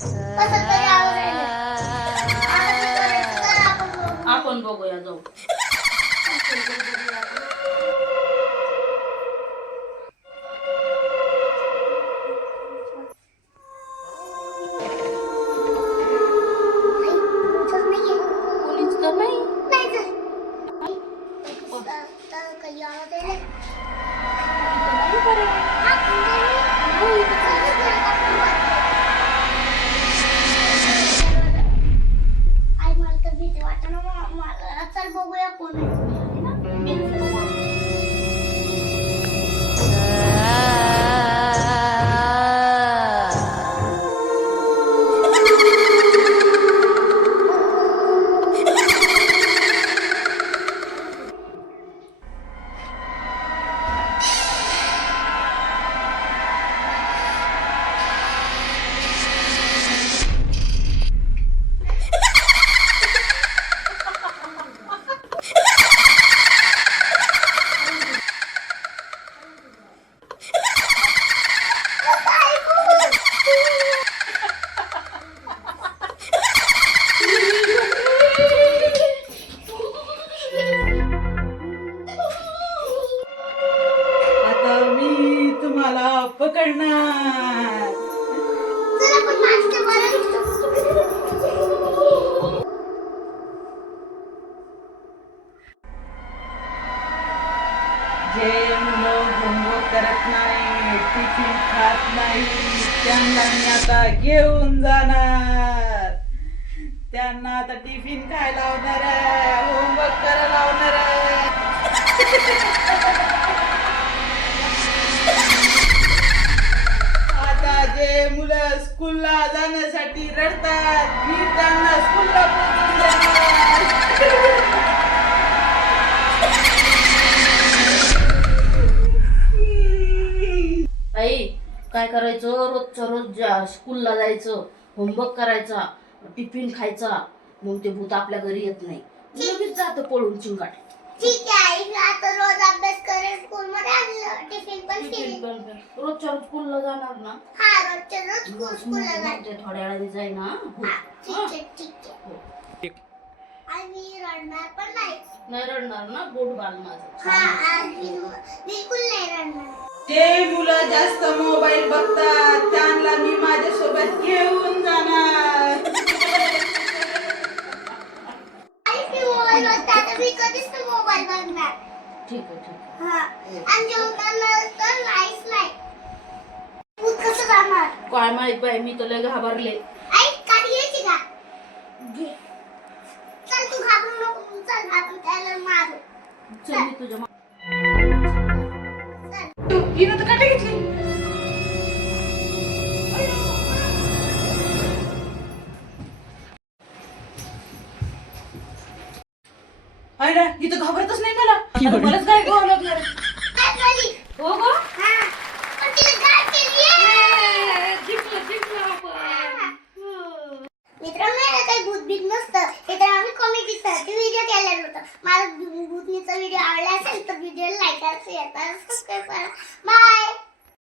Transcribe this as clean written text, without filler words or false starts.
कसं तरी आवाज यायला. आता ते करायचं तर आपण बघू. आपण बघूया जाऊ. कोणीच नाहीये. कोणीच तर नाही. नाही तर. तर काही आवाज यायला. नाही बरं. हा, कोणतरी. चल घरात आपण बघूया. आई मला तर भीती वाटत ना मला. चल बघूया कोण आहे. आता मी तुम्हाला पकडणार. चल आपण नाचतो बरं. जे मुलं होमवर्क करत नाही, टिफिन खात नाही, त्यांना मी आता घेऊन जाणार. त्यांना आता टिफिन खायला लावणार आहे, होमवर्क करायला लावणार आहे. आता जे मुलं स्कूलला जाण्यासाठी रडतात, मी त्यांना स्कूलला पोहोचून देणार. आई काय करायचं, रोजच्या रोज स्कूलला जायचं, होमवर्क करायचा, टिफिन खायचा, मग ते भूत आपल्या घरी येत नाही. लगेच जातं पळून चिंगाट. ठीक आहे आई. आता रोज अभ्यास करेल स्कूलमध्ये आणि टिफिन पण केली. रोजच्या रोज स्कूलला जाणार ना. हा रोजच्या रोज स्कूलला जाते. ते थोड्या वेळाने जाई ना. हा, ठीक आहे ठीक आहे. आणि रडणार पण नाही. नाही रडणार ना. गोड बाल माझं. हा आणि बिलकुल नाही रडणार. जे मुलं जास्त मोबाईल बघतात त्यांना मी माझ्यासोबत घेऊन जाणार. आणि मी मोबाईल बघते आता. मी कधीच नाही मोबाईल बघणार. ठीक आहे ठीक आहे. हा आणि जेवताना तर नाहीच नाही. भूत कसं जाणार. काय माहित बाई, मी तर लय घाबरले. आई काठी घ्यायची का. घे. चल तू घाबरू नको. चल आपण त्याला मारू. चल मी तुझ्या हिनं तर काठी घेतली. आयला इथं घाबरतच नाही मला. आता मलाच काय घ्यावं लागलं. काय झाली. हो गो. हा पण तिला गाठ केलीये. जिंकलं आपण. मित्रांनो याला काही भूतभीत नसतं. हे तर आम्ही कॉमेडीसाठी व्हिडिओ केलेला होता. मला भूतनीचा व्हिडिओ आवडला असेल तर व्हिडिओला लाईक करा, शेअर करा, सबस्क्राईब करा. बाय.